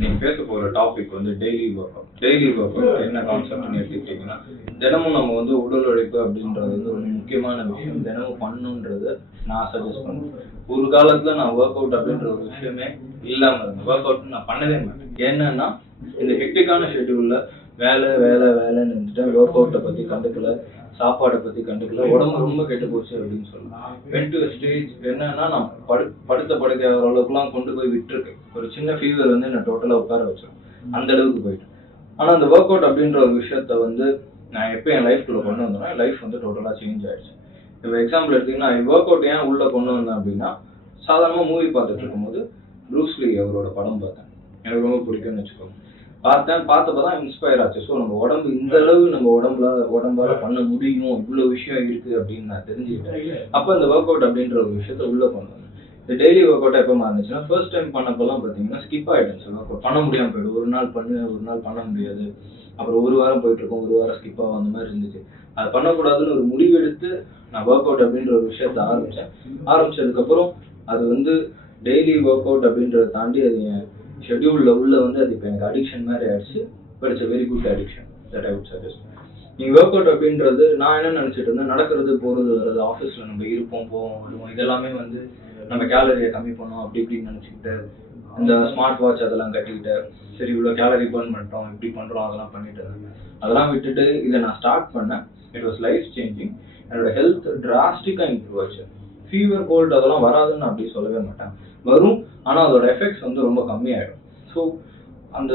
நீங்க பேச போற டாபிக் வந்து daily work out. Daily work out என்ன கான்செப்ட்னு எடுத்துக்கிட்டீங்கன்னா, தினமும் நம்ம வந்து உடல் உழைப்பு அப்படின்றது வந்து ஒரு முக்கியமான விஷயம். தினமும் பண்ணுன்றத நான் சஜஸ்ட் பண்ணுவேன். ஒரு காலத்துல நான் ஒர்க் அவுட் அப்படின்ற ஒரு விஷயமே இல்லாம இருந்தேன். ஒர்க் அவுட் நான் பண்ணதே மாட்டேன். என்னன்னா இந்த ஹெக்டிக்கான ஷெட்யூல்ல வேலை வேலை வேலைன்னு இருந்துட்டு ஒர்க் அவுட்டை பத்தி கண்டுக்கல, சாப்பாடை பத்தி கண்டுக்கல, உடம்பு ரொம்ப கெட்டு போச்சு அப்படின்னு சொல்லலாம். வென் டு ஸ்டேஜ் என்னன்னா நான் படுத்த படுக்க அளவுக்குலாம் கொண்டு போய் விட்டுருக்கேன். ஒரு சின்ன ஃபீவர் வந்து என்ன டோட்டலா உட்கார வச்சிடும், அந்த அளவுக்கு போயிட்டு. ஆனா அந்த ஒர்க் அவுட் அப்படின்ற ஒரு விஷயத்த வந்து நான் எப்போ என் லைஃப்குள்ள கொண்டு வந்தேன்னா லைஃப் வந்து டோட்டலா சேஞ்ச் ஆயிடுச்சு. இப்போ எக்ஸாம்பிள் எடுத்தீங்கன்னா ஒர்க் அவுட் ஏன் உள்ள கொண்டு வந்தேன் அப்படின்னா, சாதாரணமா மூவி பார்த்துட்டு இருக்கும்போது ப்ரூஸ்லி அவரோட படம் பார்த்தேன். எனக்கு ரொம்ப பிடிக்கும்னு வச்சுக்கோங்க. பார்த்தப்பதான் இன்ஸ்பயர் ஆச்சு. ஸோ நம்ம உடம்பு இந்த அளவு நம்ம உடம்பால பண்ண முடியும், இவ்வளவு விஷயம் இருக்கு அப்படின்னு நான் தெரிஞ்சுக்கிட்டேன். அப்போ இந்த ஒர்க் அவுட் அப்படின்ற ஒரு விஷயத்த உள்ள கொண்டு வந்தேன். இந்த டெய்லி ஒர்க் அவுட் எப்போ மாறிச்சுன்னா, ஃபர்ஸ்ட் டைம் பண்ணப்பெல்லாம் பார்த்தீங்கன்னா ஸ்கிப் ஆயிடுச்சு. ஒர்க் அவுட் பண்ண முடியாமல் போயிடும். ஒரு நாள் பண்ணு, ஒரு நாள் பண்ண முடியாது. அப்புறம் ஒரு வாரம் போயிட்டு இருக்கோம், ஒரு வாரம் ஸ்கிப் ஆகும், அந்த மாதிரி இருந்துச்சு. அது பண்ணக்கூடாதுன்னு ஒரு முடிவு எடுத்து நான் ஒர்க் அவுட் அப்படின்ற ஒரு விஷயத்த ஆரம்பிச்சதுக்கப்புறம் அது வந்து டெய்லி ஒர்க் அவுட் அப்படின்றத தாண்டி அது என் ஷெட்யூல்ல உள்ள வந்து அது இப்போ எனக்கு அடிக்ஷன் மாதிரி ஆயிடுச்சு. But it's very good addiction that I would suggest. நீங்க ஒர்க் அவுட் அப்படின்றது நான் என்ன நினைச்சிட்டு இருந்தேன், நடக்கிறது போறது வர்றது, ஆஃபீஸ்ல நம்ம இருப்போம் போவோம் வருவோம், இதெல்லாமே வந்து நம்ம கேலரியை கம்மி பண்ணோம் அப்படி இப்படின்னு நினைச்சுக்கிட்டு இந்த ஸ்மார்ட் வாட்ச் அதெல்லாம் கட்டிக்கிட்டு சரி இவ்வளோ கேலரி பர்ன் பண்ணிட்டோம் இப்படி பண்றோம் அதெல்லாம் பண்ணிட்டு இருந்தேன். அதெல்லாம் விட்டுட்டு இதை நான் ஸ்டார்ட் பண்ணேன். It was life changing. என்னோட ஹெல்த் டிராஸ்டிக்கா இம்ப்ரூவ் ஆச்சு. ஃபீவர் கோல்டு அதெல்லாம் வராதுன்னு நான் அப்படி சொல்லவே மாட்டேன், வரும். ஆனா அதோட எஃபெக்ட்ஸ் வந்து ரொம்ப கம்மியாயிடும். ஸோ அந்த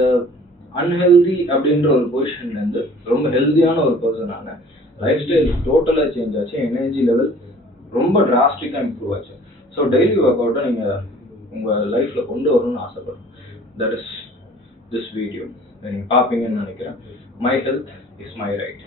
அன்ஹெல்தி அப்படின்ற ஒரு பொசிஷன்ல இருந்து ரொம்ப ஹெல்தியான ஒரு பர்சன் ஆன லைஃப் ஸ்டைல் டோட்டலா சேஞ்ச் ஆச்சு. எனர்ஜி லெவல் ரொம்ப டிராஸ்டிக்கா இம்ப்ரூவ் ஆச்சு. ஸோ டெய்லி ஒர்க் அவுட்டை நீங்க உங்க லைஃப்ல கொண்டு வரணும்னு ஆசைப்படுறேன். தட் இஸ் திஸ் வீடியோ நீங்க பார்ப்பீங்கன்னு நினைக்கிறேன். My health is my right.